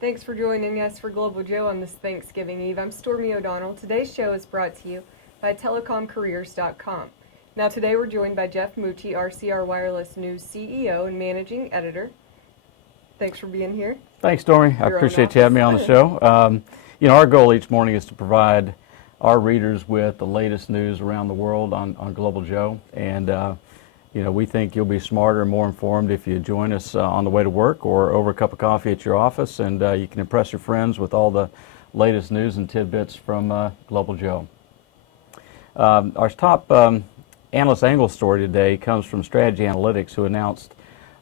Thanks for joining us for Global Joe on this Thanksgiving Eve. I'm Stormi O'Donnell. Today's show is brought to you by telecomcareers.com. Now today we're joined by Jeff Mucci, RCR Wireless News CEO and Managing Editor. Thanks for being here. Thanks, Stormi. I appreciate you having me on the show. Our goal each morning is to provide our readers with the latest news around the world on Global Joe. And we think you'll be smarter and more informed if you join us on the way to work or over a cup of coffee at your office, and you can impress your friends with all the latest news and tidbits from Global Joe. Our top analyst angle story today comes from Strategy Analytics, who announced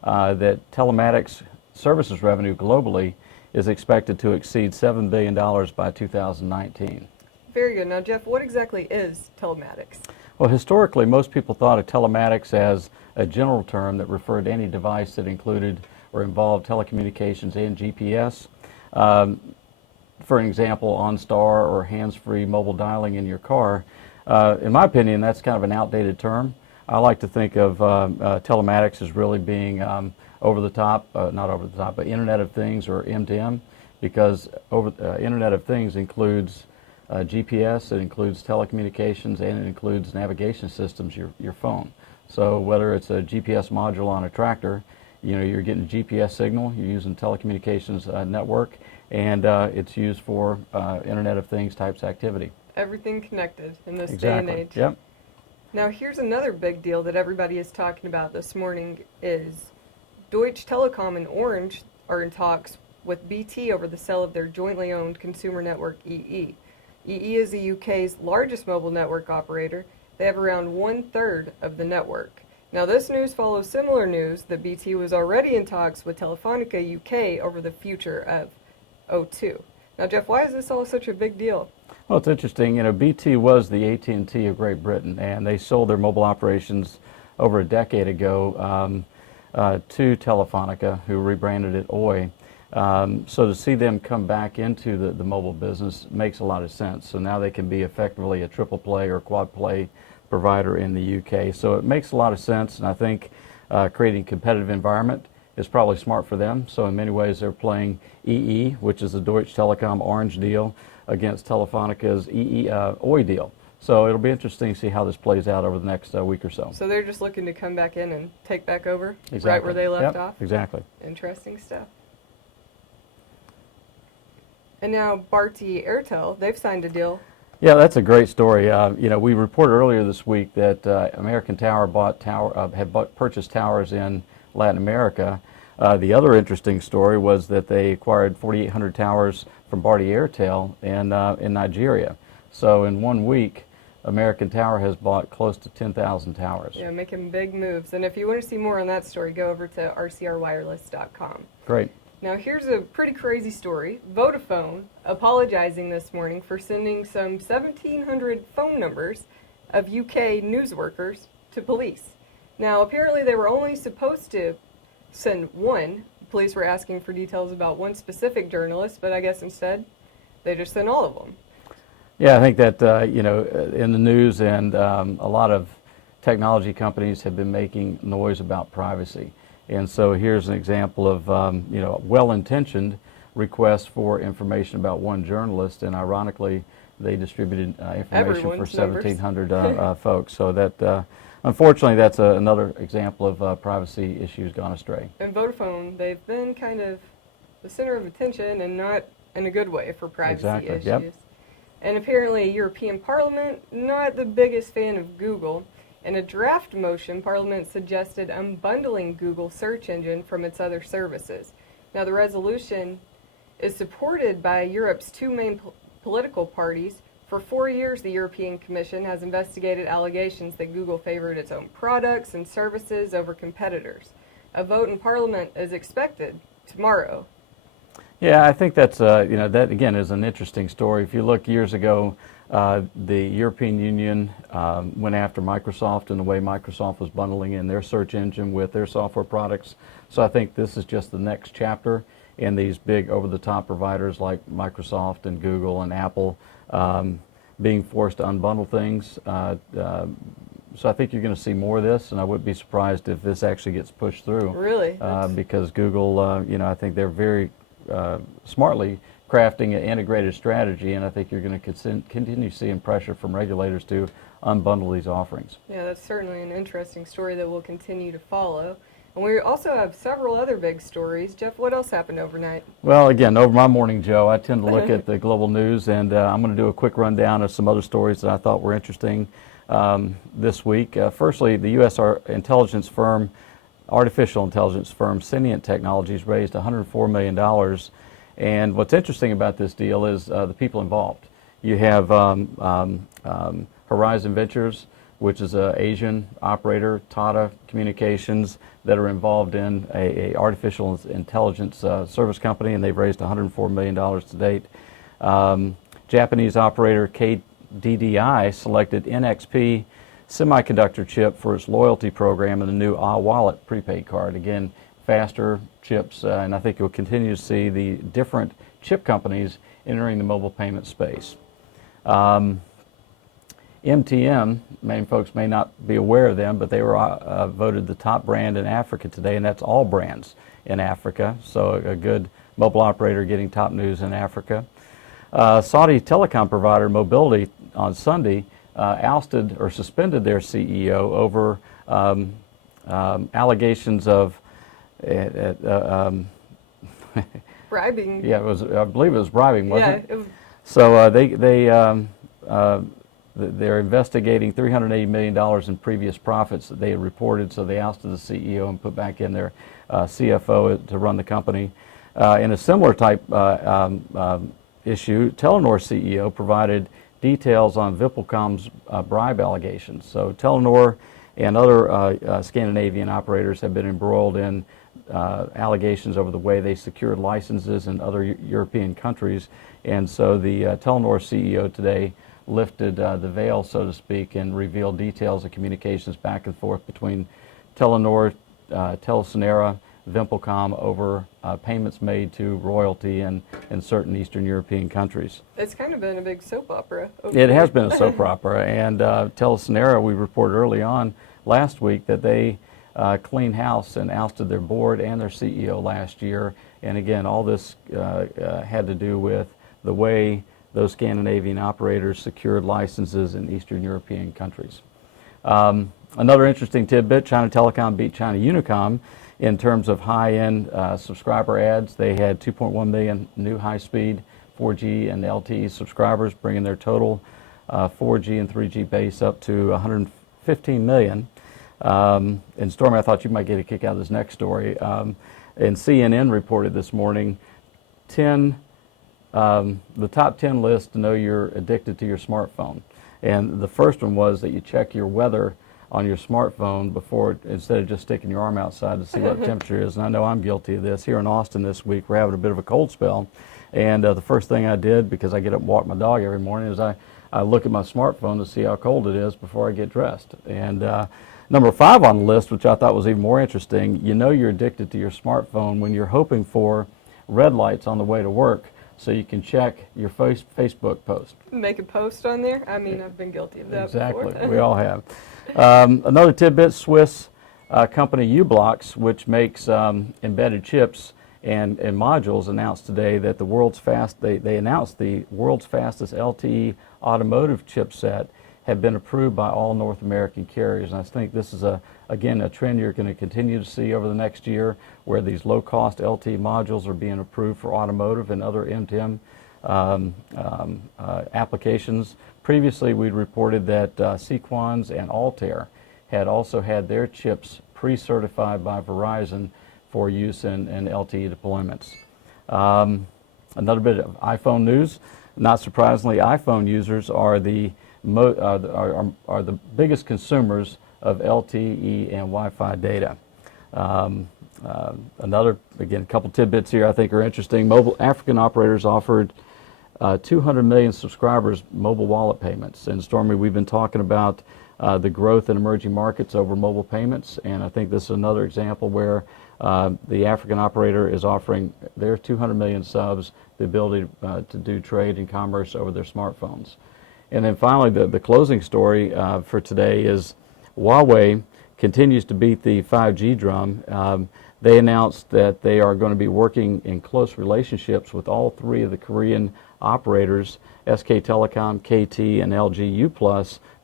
that telematics services revenue globally is expected to exceed $7 billion by 2019. Very good. Now, Jeff, what exactly is telematics? Well, historically, most people thought of telematics as a general term that referred to any device that included or involved telecommunications and GPS. For an example, OnStar or hands-free mobile dialing in your car. In my opinion, that's kind of an outdated term. I like to think of telematics as really being over the top, not over the top, but Internet of Things, or M2M, because Internet of Things includes GPS, it includes telecommunications, and it includes navigation systems, your phone. So whether it's a GPS module on a tractor, you're getting a GPS signal, you're using telecommunications network, and it's used for Internet of Things types activity. Everything connected in this Exactly. day and age. Yep. Now, here's another big deal that everybody is talking about this morning is Deutsche Telekom and Orange are in talks with BT over the sale of their jointly owned consumer network EE. EE is the UK's largest mobile network operator. They have around 1/3 of the network. Now, this news follows similar news that BT was already in talks with Telefonica UK over the future of O2. Now, Jeff, why is this all such a big deal? Well, it's interesting. BT was the AT&T of Great Britain, and they sold their mobile operations over a decade ago to Telefonica, who rebranded it Oi. So to see them come back into the mobile business makes a lot of sense. So now they can be effectively a triple play or quad play provider in the UK. So it makes a lot of sense, and I think creating a competitive environment is probably smart for them. So in many ways they're playing EE, which is the Deutsche Telekom Orange deal, against Telefonica's Oi deal. So it'll be interesting to see how this plays out over the next week or so. So they're just looking to come back in and take back over Exactly. right where they left Yep, off? Exactly. Interesting stuff. And now Bharti Airtel, they've signed a deal. Yeah, that's a great story. We reported earlier this week that American Tower had purchased towers in Latin America. The other interesting story was that they acquired 4,800 towers from Bharti Airtel in Nigeria. So in 1 week, American Tower has bought close to 10,000 towers. Yeah, making big moves. And if you want to see more on that story, go over to rcrwireless.com. Great. Now, here's a pretty crazy story. Vodafone apologizing this morning for sending some 1,700 phone numbers of UK news workers to police. Now, apparently they were only supposed to send one. Police were asking for details about one specific journalist, but I guess instead they just sent all of them. Yeah, I think that, in the news, and a lot of technology companies have been making noise about privacy. And so here's an example of, well-intentioned requests for information about one journalist, and ironically, they distributed information Everyone's for 1,700 folks. So that, unfortunately, that's another example of privacy issues gone astray. And Vodafone, they've been kind of the center of attention, and not in a good way, for privacy issues. Yep. And apparently European Parliament, not the biggest fan of Google. In a draft motion, Parliament suggested unbundling Google search engine from its other services. Now, the resolution is supported by Europe's two main political parties. For 4 years, the European Commission has investigated allegations that Google favored its own products and services over competitors. A vote in Parliament is expected tomorrow. Yeah, I think that's, that again is an interesting story. If you look years ago, the European Union went after Microsoft in the way Microsoft was bundling in their search engine with their software products. So I think this is just the next chapter in these big over-the-top providers like Microsoft and Google and Apple being forced to unbundle things. So I think you're going to see more of this, and I wouldn't be surprised if this actually gets pushed through. Really? Because Google, I think they're very smartly crafting an integrated strategy, and I think you're going to continue seeing pressure from regulators to unbundle these offerings. Yeah, that's certainly an interesting story that we'll continue to follow. And we also have several other big stories. Jeff, what else happened overnight? Well, again, over my morning, Joe, I tend to look at the global news, and I'm going to do a quick rundown of some other stories that I thought were interesting this week. Firstly, the U.S. intelligence firm, artificial intelligence firm, Senior Technologies raised $104 million. And what's interesting about this deal is the people involved. You have Horizon Ventures, which is an Asian operator, Tata Communications, that are involved in a artificial intelligence service company, and they've raised $104 million to date. Japanese operator KDDI selected NXP semiconductor chip for its loyalty program and the new wallet prepaid card. Again, faster chips, and I think you'll continue to see the different chip companies entering the mobile payment space. MTM, many folks may not be aware of them, but they were voted the top brand in Africa today, and that's all brands in Africa, so a good mobile operator getting top news in Africa. Saudi telecom provider Mobility on Sunday ousted or suspended their CEO over allegations of bribing. Yeah, I believe it was bribing, wasn't Yeah, it? So they're investigating $380 million in previous profits that they had reported, so they ousted the CEO and put back in their CFO to run the company. In a similar type issue, Telenor CEO provided details on VimpelCom's bribe allegations. So Telenor and other Scandinavian operators have been embroiled in allegations over the way they secured licenses in other European countries, and so the Telenor CEO today lifted the veil, so to speak, and revealed details of communications back and forth between Telenor, Telesonera, VimpelCom over payments made to royalty in certain Eastern European countries. It's kind of been a big soap opera. It has been a soap opera, and Telesonera, we reported early on last week that they cleaned house and ousted their board and their CEO last year, and again, all this had to do with the way those Scandinavian operators secured licenses in Eastern European countries. Another interesting tidbit, China Telecom beat China Unicom in terms of high-end subscriber adds. They had 2.1 million new high-speed 4G and LTE subscribers, bringing their total 4G and 3G base up to 115 million. And Stormy, I thought you might get a kick out of this next story. And CNN reported this morning the top 10 list to know you're addicted to your smartphone. And the first one was that you check your weather on your smartphone instead of just sticking your arm outside to see what the temperature is. And I know I'm guilty of this. Here in Austin this week, we're having a bit of a cold spell. And the first thing I did, because I get up and walk my dog every morning, is I look at my smartphone to see how cold it is before I get dressed. And number 5 on the list, which I thought was even more interesting, you know you're addicted to your smartphone when you're hoping for red lights on the way to work so you can check your Facebook post. Make a post on there? I mean, I've been guilty of that Exactly. before. We all have. Another tidbit, Swiss company U-Blocks, which makes embedded chips and modules, announced today that they announced the world's fastest LTE automotive chipset have been approved by all North American carriers. And I think this is, again, a trend you're going to continue to see over the next year, where these low-cost LTE modules are being approved for automotive and other M2M applications. Previously, we'd reported that Sequans and Altair had also had their chips pre-certified by Verizon for use in LTE deployments. Another bit of iPhone news. Not surprisingly, iPhone users are the biggest consumers of LTE and Wi-Fi data. Another, again, a couple tidbits here I think are interesting. Mobile African operators offered 200 million subscribers mobile wallet payments. And Stormy, we've been talking about the growth in emerging markets over mobile payments, and I think this is another example where the African operator is offering their 200 million subs the ability to do trade and commerce over their smartphones. And then finally, the closing story for today is Huawei continues to beat the 5G drum. They announced that they are going to be working in close relationships with all three of the Korean operators, SK Telecom, KT, and LG U+,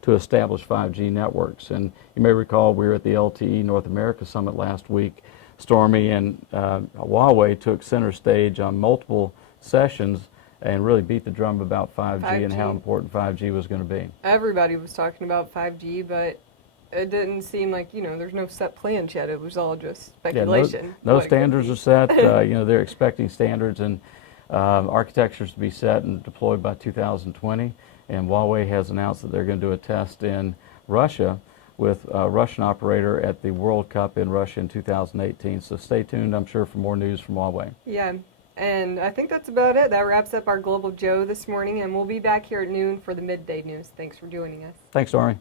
to establish 5G networks. And you may recall we were at the LTE North America Summit last week. Stormi and Huawei took center stage on multiple sessions and really beat the drum about 5G and how important 5G was going to be. Everybody was talking about 5G, but it didn't seem like, there's no set plans yet. It was all just speculation. Yeah, no standards are set. They're expecting standards and architectures to be set and deployed by 2020. And Huawei has announced that they're going to do a test in Russia with a Russian operator at the World Cup in Russia in 2018. So stay tuned, I'm sure, for more news from Huawei. Yeah, and I think that's about it. That wraps up our Global Joe this morning, and we'll be back here at noon for the midday news. Thanks for joining us. Thanks, Stormi.